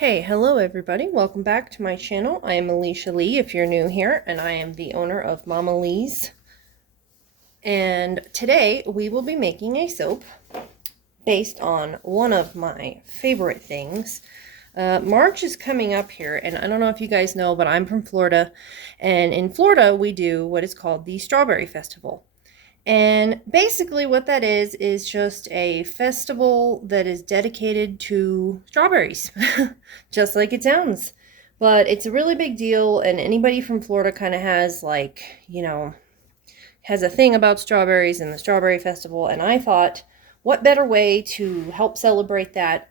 Okay, hello everybody. Welcome back to my channel. I am Alicia Lee if you're new here, and I am the owner of Mama Lee's. And today we will be making a soap based on one of my favorite things. March is coming up here, and I don't know if you guys know, but I'm from Florida, and in Florida we do what is called the Strawberry Festival. And basically what that is just a festival that is dedicated to strawberries, just like it sounds. But it's a really big deal, and anybody from Florida kind of has has a thing about strawberries and the Strawberry Festival. And I thought, what better way to help celebrate that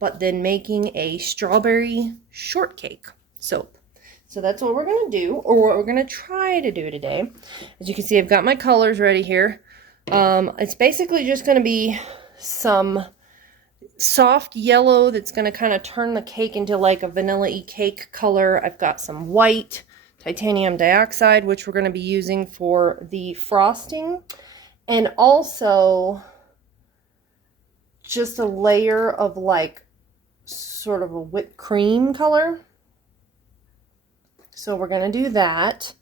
but than making a strawberry shortcake soap. So that's what we're going to do, or what we're going to try to do today. As you can see, I've got my colors ready here. It's basically just going to be some soft yellow that's going to kind of turn the cake into like a vanilla-y cake color. I've got some white titanium dioxide, which we're going to be using for the frosting. And also just a layer of like sort of a whipped cream color. So we're going to do that,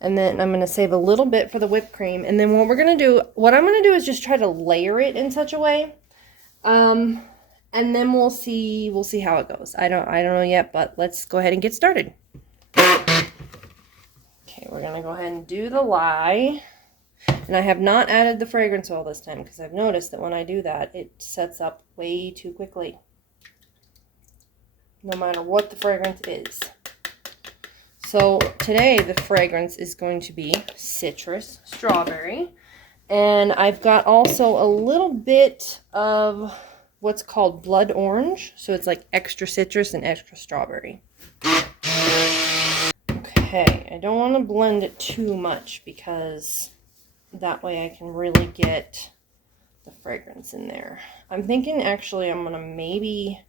and then I'm going to save a little bit for the whipped cream, and then what I'm going to do is just try to layer it in such a way, and then we'll see how it goes. I don't know yet, but let's go ahead and get started. Okay, we're going to go ahead and do the lye, and I have not added the fragrance oil this time because I've noticed that when I do that, it sets up way too quickly, no matter what the fragrance is. So today the fragrance is going to be citrus strawberry, and I've got also a little bit of what's called blood orange, so it's like extra citrus and extra strawberry. Okay, I don't want to blend it too much because that way I can really get the fragrance in there. I'm thinking actually I'm going to maybe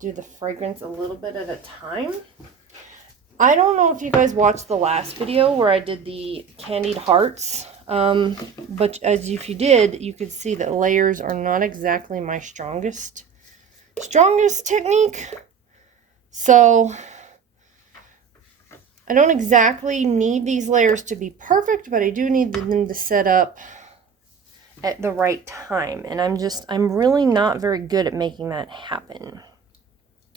do the fragrance a little bit at a time. I don't know if you guys watched the last video where I did the candied hearts, but if you did, you could see that layers are not exactly my strongest technique. So I don't exactly need these layers to be perfect, but I do need them to set up at the right time, and I'm really not very good at making that happen.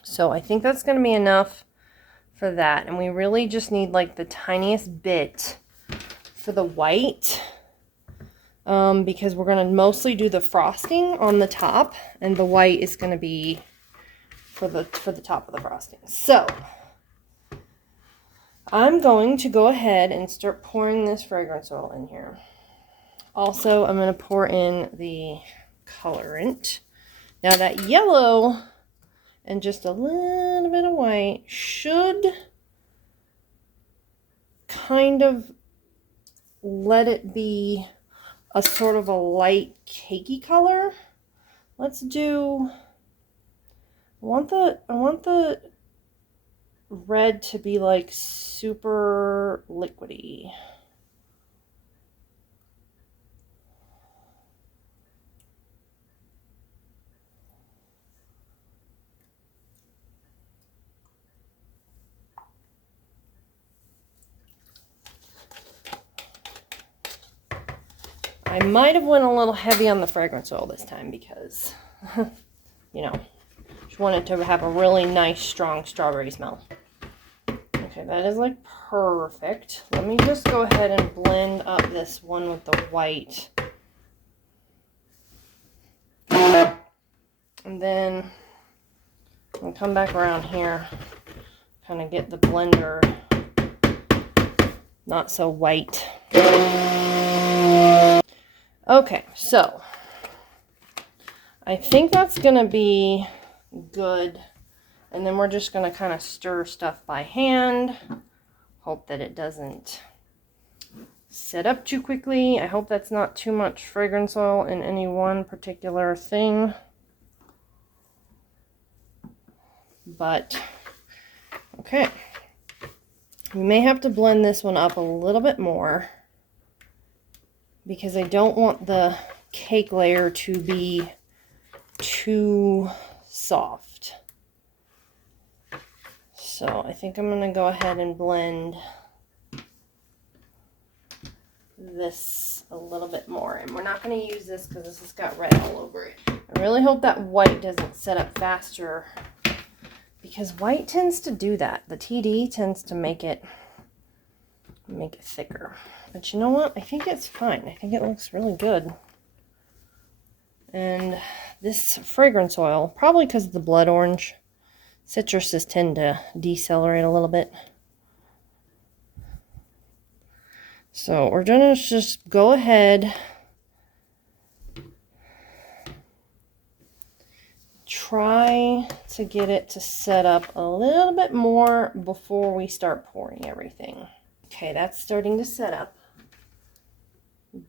So I think that's going to be enough for that, and we really just need like the tiniest bit for the white, because we're going to mostly do the frosting on the top, and the white is going to be for the top of the frosting. So I'm going to go ahead and start pouring this fragrance oil in here. Also, I'm going to pour in the colorant. Now that yellow and just a little bit of white should kind of let it be a sort of a light cakey color. Let's do, I want the red to be like super liquidy. I might have went a little heavy on the fragrance oil this time because, you know, just wanted to have a really nice, strong strawberry smell. Okay, that is like perfect. Let me just go ahead and blend up this one with the white. And then I'll come back around here, kind of get the blender not so white. Okay, so I think that's going to be good. And then we're just going to kind of stir stuff by hand. Hope that it doesn't set up too quickly. I hope that's not too much fragrance oil in any one particular thing. But, okay. We may have to blend this one up a little bit more, because I don't want the cake layer to be too soft. So I think I'm going to go ahead and blend this a little bit more. And we're not going to use this because this has got red all over it. I really hope that white doesn't set up faster, because white tends to do that. The TD tends to make it thicker. But you know what? I think it's fine. I think it looks really good. And this fragrance oil, probably because of the blood orange, citruses tend to decelerate a little bit. So we're gonna just go ahead, try to get it to set up a little bit more before we start pouring everything. Okay, that's starting to set up.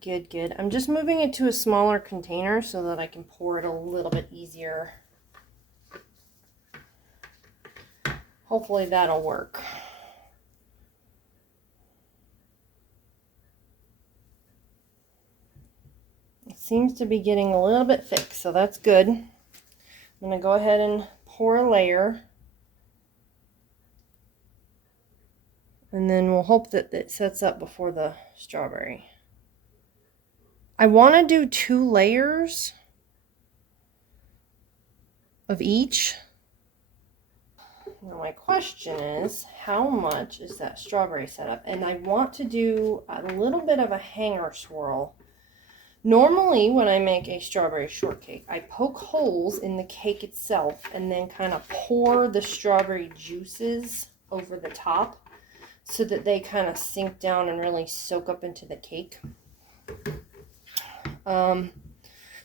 Good, good. I'm just moving it to a smaller container so that I can pour it a little bit easier. Hopefully that'll work. It seems to be getting a little bit thick, so that's good. I'm going to go ahead and pour a layer. And then we'll hope that it sets up before the strawberry. I want to do 2 layers of each. Now my question is, how much is that strawberry setup? And I want to do a little bit of a hanger swirl. Normally when I make a strawberry shortcake, I poke holes in the cake itself and then kind of pour the strawberry juices over the top so that they kind of sink down and really soak up into the cake.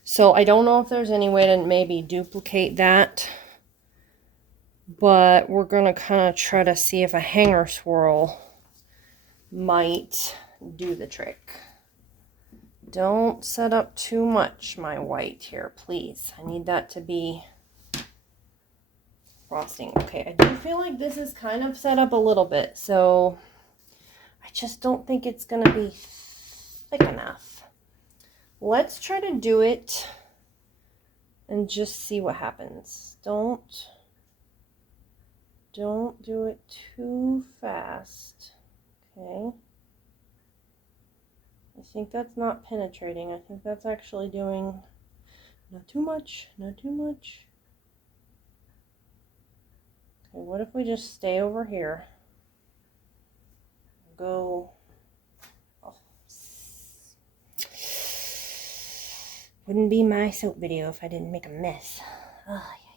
So I don't know if there's any way to maybe duplicate that, but we're going to kind of try to see if a hanger swirl might do the trick. Don't set up too much, my white here, please. I need that to be frosting. Okay, I do feel like this is kind of set up a little bit, so I just don't think it's going to be thick enough. Let's try to do it and just see what happens. Don't do it too fast. Okay. I think that's not penetrating. I think that's actually doing not too much, not too much. Okay, what if we just stay over here? Go. Oh. Wouldn't be my soap video if I didn't make a mess. Oh, yeah.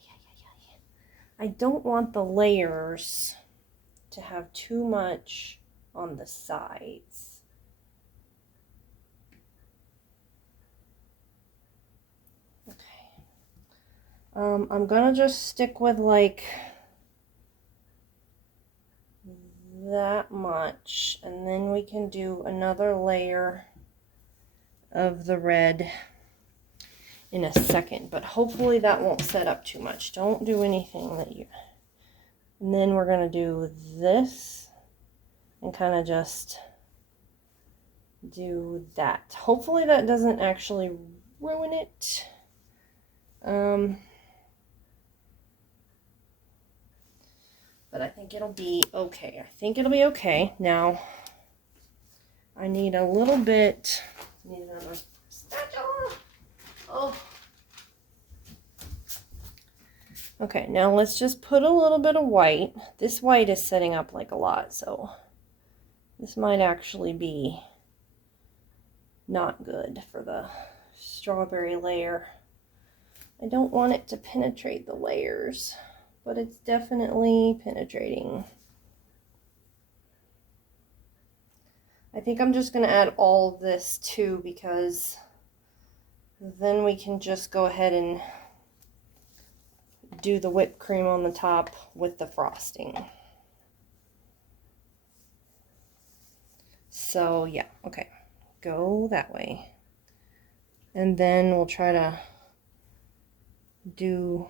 I don't want the layers to have too much on the sides. I'm gonna just stick with like that much, and then we can do another layer of the red in a second, but hopefully that won't set up too much. Don't do anything that you... And then we're gonna do this and kind of just do that. Hopefully that doesn't actually ruin it. But I think it'll be okay. I think it'll be okay. Now, I need a little bit, need another spatula. Oh. Okay, now let's just put a little bit of white. This white is setting up like a lot, so this might actually be not good for the strawberry layer. I don't want it to penetrate the layers, but it's definitely penetrating. I think I'm just going to add all of this too, because then we can just go ahead and do the whipped cream on the top with the frosting. So yeah, okay, go that way. And then we'll try to do...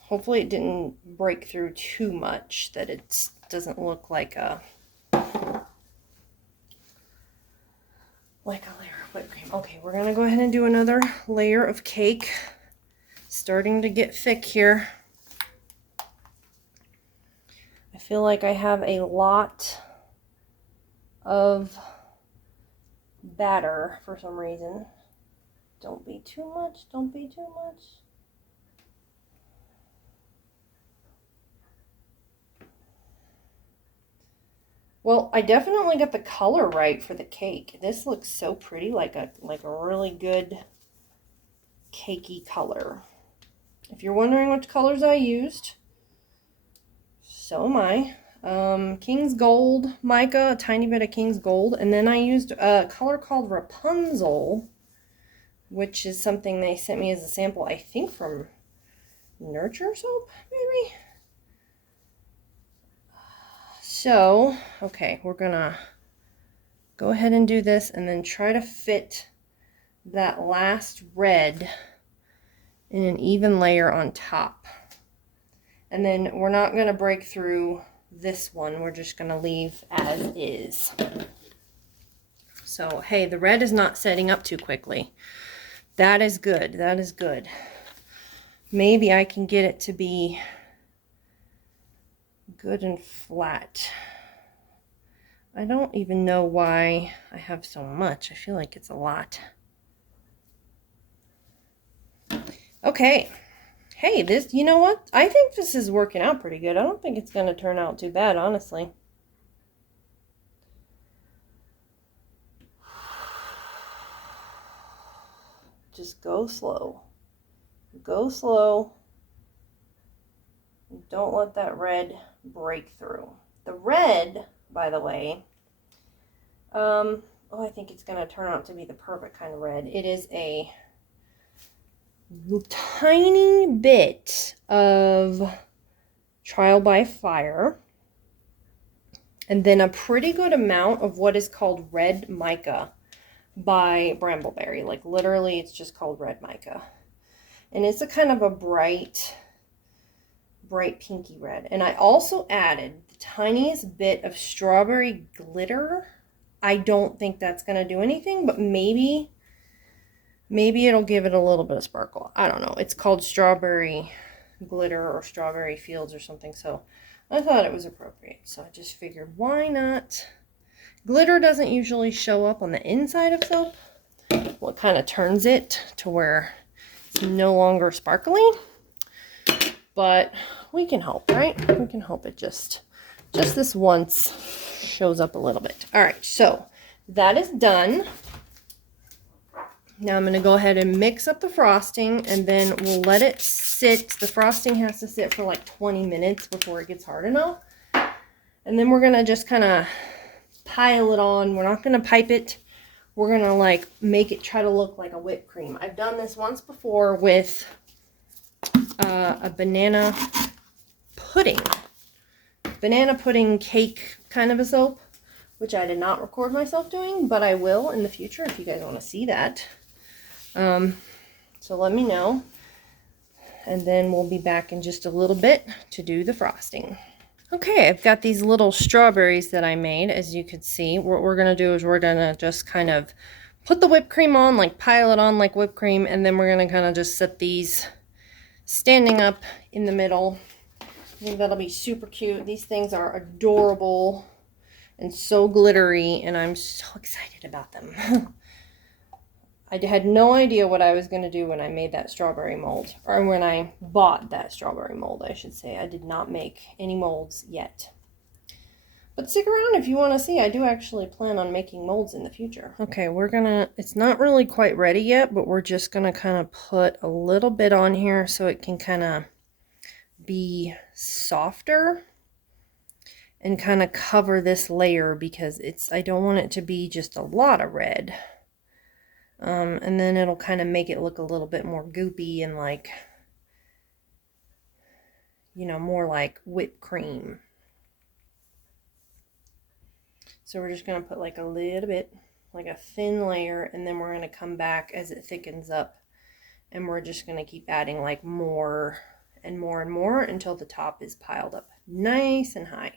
Hopefully it didn't break through too much, that it doesn't look like a layer of whipped cream. Okay, we're gonna go ahead and do another layer of cake. Starting to get thick here. feel like I have a lot of batter for some reason. Don't be too much, don't be too much. Well, I definitely got the color right for the cake. This looks so pretty, like a really good cakey color. If you're wondering which colors I used, so am I. King's Gold mica, a tiny bit of King's Gold, and then I used a color called Rapunzel, which is something they sent me as a sample, I think from Nurture Soap, maybe? So, okay, we're gonna go ahead and do this and then try to fit that last red in an even layer on top. And then we're not gonna break through this one, we're just gonna leave as is. So, hey, the red is not setting up too quickly. That is good, that is good. Maybe I can get it to be good and flat. I don't even know why I have so much. I feel like it's a lot. Okay. Hey, this, you know what? I think this is working out pretty good. I don't think it's going to turn out too bad, honestly. Just go slow. Go slow. Don't let that red break through. The red, by the way, oh, I think it's going to turn out to be the perfect kind of red. It is a tiny bit of Trial by Fire, and then a pretty good amount of what is called red mica by Brambleberry. Like literally it's just called red mica, and it's a kind of a bright pinky red. And I also added the tiniest bit of strawberry glitter. I don't think that's going to do anything, but maybe it'll give it a little bit of sparkle. I don't know. It's called Strawberry Glitter or Strawberry Fields or something, so I thought it was appropriate. So I just figured, why not? Glitter doesn't usually show up on the inside of soap. What kind of turns it to where it's no longer sparkly. But we can hope, right? We can hope it just this once shows up a little bit. All right, so that is done. Now I'm going to go ahead and mix up the frosting, and then we'll let it sit. The frosting has to sit for like 20 minutes before it gets hard enough. And then we're going to just kind of pile it on. We're not going to pipe it. We're going to like make it try to look like a whipped cream. I've done this once before with a banana pudding cake kind of a soap, which I did not record myself doing, but I will in the future if you guys want to see that. So let me know, and then we'll be back in just a little bit to do the frosting. Okay, I've got these little strawberries that I made. As you can see, what we're going to do is we're going to just kind of put the whipped cream on, like pile it on like whipped cream, and then we're going to kind of just set these standing up in the middle. I think that'll be super cute. These things are adorable and so glittery, and I'm so excited about them. I had no idea what I was going to do when I made that strawberry mold, or when I bought that strawberry mold, I should say. I did not make any molds yet. But stick around if you want to see. I do actually plan on making molds in the future. Okay, it's not really quite ready yet, but we're just going to kind of put a little bit on here so it can kind of be softer and kind of cover this layer, because I don't want it to be just a lot of red. And then it'll kind of make it look a little bit more goopy and like, you know, more like whipped cream. So we're just going to put like a little bit, like a thin layer, and then we're going to come back as it thickens up, and we're just going to keep adding like more and more and more until the top is piled up nice and high.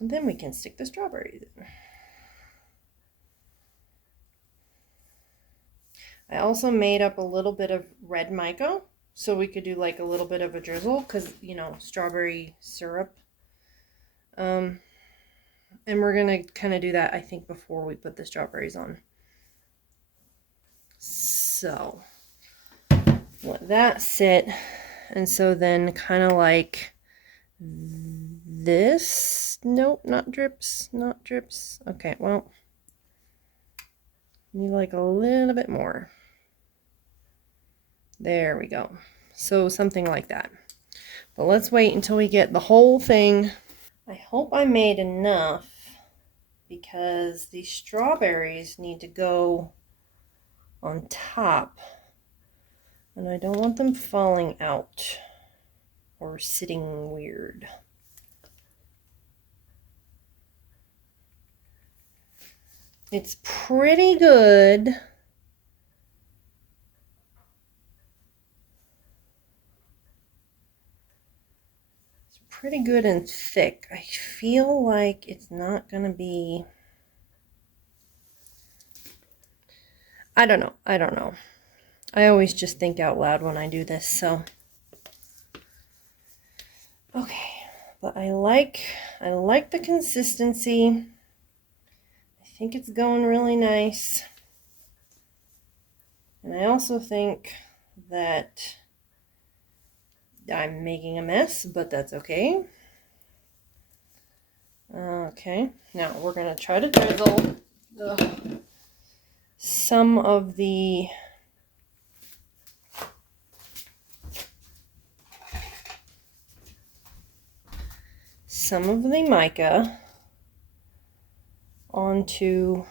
And then we can stick the strawberries in. I also made up a little bit of red mica, So we could do like a little bit of a drizzle because, you know, strawberry syrup. And we're going to kind of do that, I think, before we put the strawberries on. So let that sit. And so then kind of like this. Nope, not drips, not drips. Okay, well, need like a little bit more. There we go. So something like that. But let's wait until we get the whole thing. I hope I made enough because the strawberries need to go on top. And I don't want them falling out or sitting weird. It's pretty good. It's pretty good and thick. I feel like it's not going to be... I don't know. I don't know. I always just think out loud when I do this, so... Okay, but I like the consistency. I think it's going really nice. And I also think that I'm making a mess, but that's okay. Okay, now we're going to try to drizzle some of the mica onto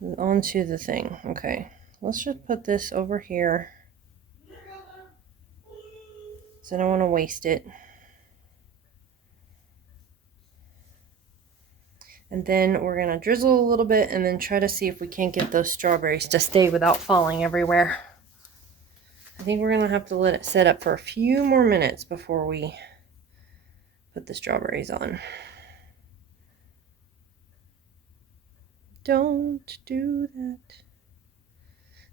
the thing. Okay, let's just put this over here so I don't want to waste it. And then we're going to drizzle a little bit and then try to see if we can't get those strawberries to stay without falling everywhere. I think we're going to have to let it set up for a few more minutes before we put the strawberries on. Don't do that.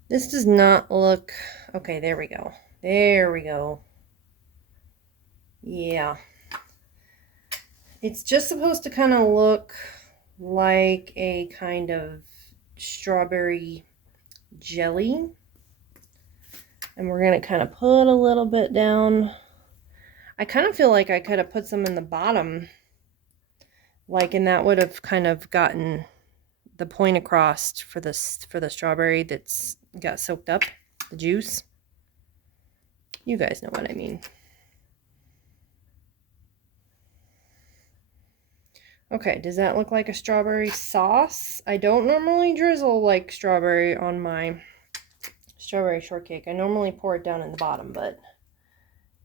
This does not look... Okay, there we go. There we go. Yeah. It's just supposed to kind of look like a kind of strawberry jelly. And we're going to kind of put a little bit down. I kind of feel like I could have put some in the bottom. Like, and that would have kind of gotten the point across for the strawberry that's got soaked up, the juice. You guys know what I mean. Okay, does that look like a strawberry sauce? I don't normally drizzle like strawberry on my strawberry shortcake. I normally pour it down in the bottom, but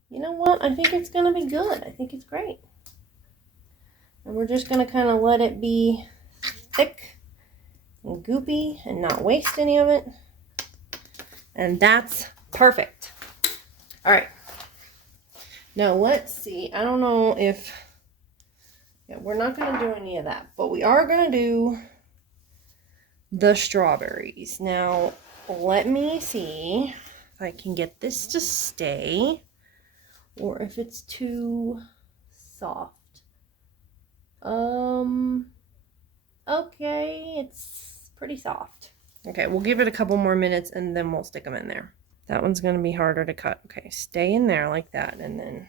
you know what? I think it's going to be good. I think it's great. And we're just going to kind of let it be thick and goopy and not waste any of it. And that's perfect. All right. Now let's see. I don't know if... Yeah, we're not going to do any of that, but we are going to do the strawberries. Now, let me see if I can get this to stay or if it's too soft. Okay, it's pretty soft. Okay, we'll give it a couple more minutes and then we'll stick them in there. That one's going to be harder to cut. Okay, stay in there like that, and then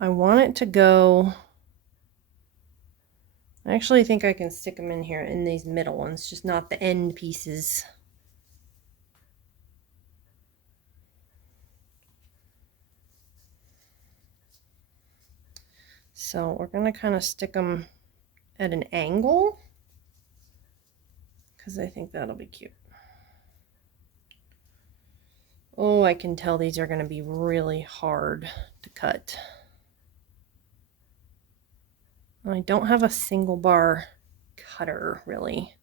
I want it to go... I actually think I can stick them in here in these middle ones, just not the end pieces. So we're going to kind of stick them at an angle because I think that'll be cute. Oh, I can tell these are going to be really hard to cut. I don't have a single bar cutter, really.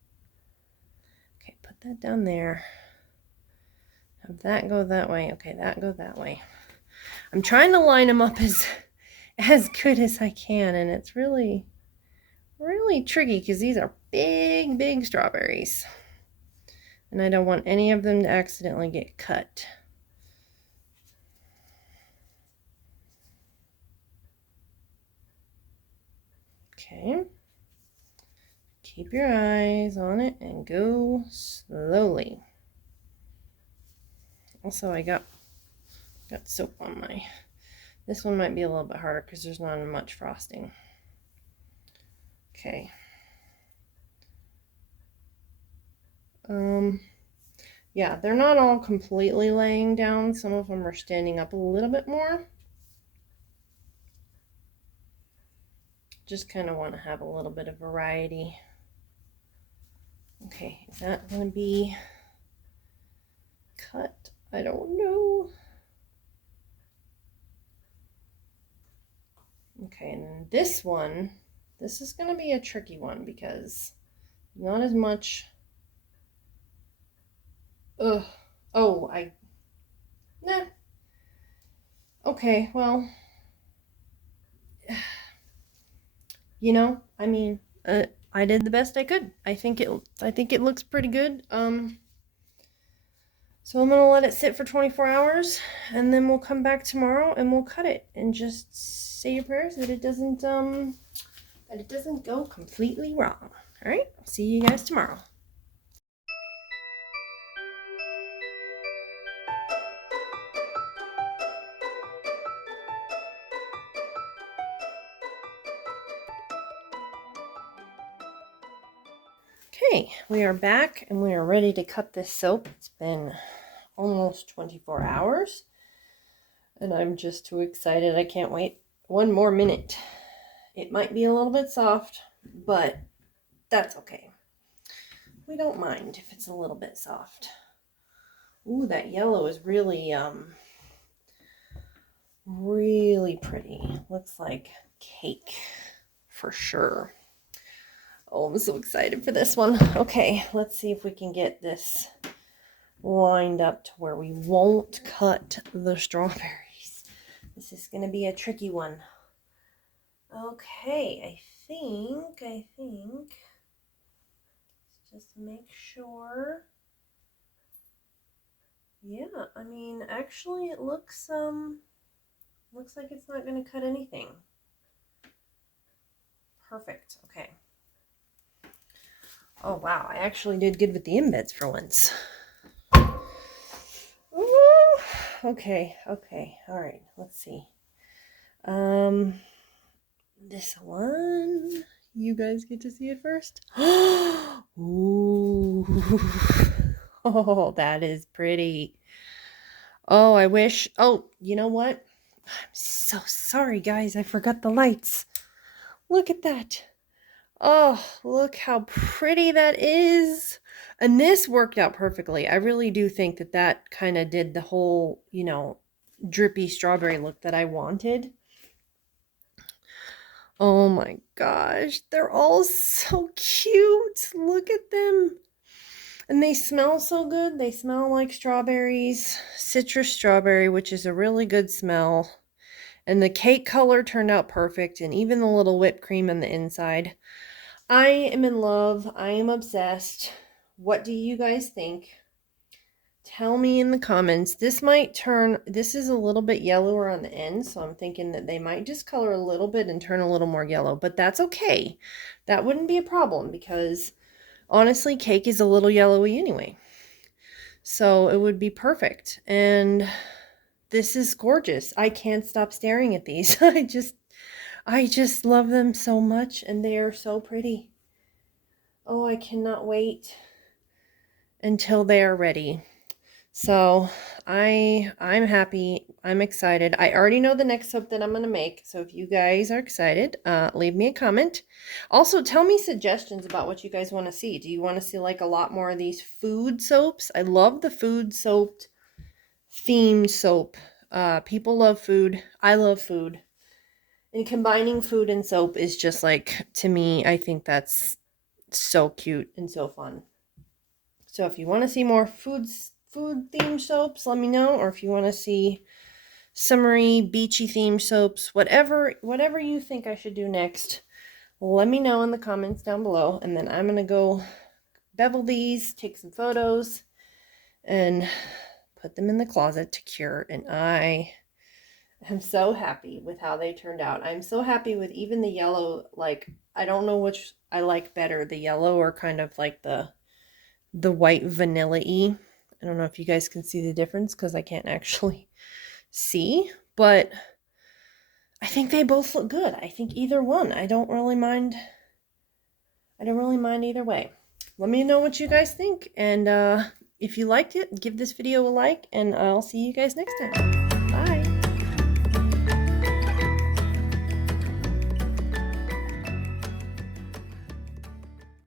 Okay, put that down there. Have that go that way. Okay, that go that way. I'm trying to line them up as good as I can, and it's really, really tricky because these are big, big strawberries. And I don't want any of them to accidentally get cut. Okay. Keep your eyes on it and go slowly. Also, I got soap on my... This one might be a little bit harder because there's not much frosting. Okay. Yeah, they're not all completely laying down. Some of them are standing up a little bit more. Just kind of want to have a little bit of variety. Okay, is that going to be cut? I don't know. Okay, and then this one, this is going to be a tricky one because not as much... Ugh. Oh, nah. Okay, well, you know, I mean, I did the best I could. I think it looks pretty good. So I'm gonna let it sit for 24 hours, and then we'll come back tomorrow and we'll cut it and just say your prayers that it doesn't go completely wrong. All right, see you guys tomorrow. Okay, we are back and we are ready to cut this soap. It's been almost 24 hours and I'm just too excited. I can't wait one more minute. It might be a little bit soft, but that's okay. We don't mind if it's a little bit soft. Ooh, that yellow is really pretty. Looks like cake for sure. Oh, I'm so excited for this one. Okay, let's see if we can get this lined up to where we won't cut the strawberries. This is going to be a tricky one. Okay, I think, just make sure. Yeah, I mean, actually it looks like it's not going to cut anything. Perfect. Okay. Oh wow, I actually did good with the embeds for once. Ooh, okay, all right, let's see. This one, you guys get to see it first. Ooh, oh, that is pretty. Oh, I wish. Oh, you know what? I'm so sorry, guys. I forgot the lights. Look at that. Oh, look how pretty that is. And this worked out perfectly. I really do think that kind of did the whole, drippy strawberry look that I wanted. Oh my gosh, they're all so cute. Look at them. And they smell so good. They smell like strawberries, citrus strawberry, which is a really good smell. And the cake color turned out perfect, and even the little whipped cream on the inside. I am in love. I am obsessed. What do you guys think? Tell me in the comments. This is a little bit yellower on the end, so I'm thinking that they might discolor a little bit and turn a little more yellow, but that's okay. That wouldn't be a problem because honestly, cake is a little yellowy anyway. So it would be perfect. And this is gorgeous. I can't stop staring at these. I just love them so much, and they are so pretty. Oh, I cannot wait until they are ready. So I'm happy. I'm excited. I already know the next soap that I'm going to make. So if you guys are excited, leave me a comment. Also, tell me suggestions about what you guys want to see. Do you want to see like a lot more of these food soaps? I love the food soaped themed soap. People love food. I love food. And combining food and soap is just like, to me, I think that's so cute and so fun. So if you want to see more food themed soaps, let me know. Or if you want to see summery, beachy themed soaps, whatever you think I should do next, let me know in the comments down below. And then I'm going to go bevel these, take some photos, and put them in the closet to cure. And I am so happy with how they turned out. I'm so happy with even the yellow. Like, I don't know which I like better, the yellow or kind of like the white vanilla-y. I don't know if you guys can see the difference because I can't actually see, but I think they both look good. I think either one. I don't really mind either way. Let me know what you guys think, and if you liked it, give this video a like, and I'll see you guys next time.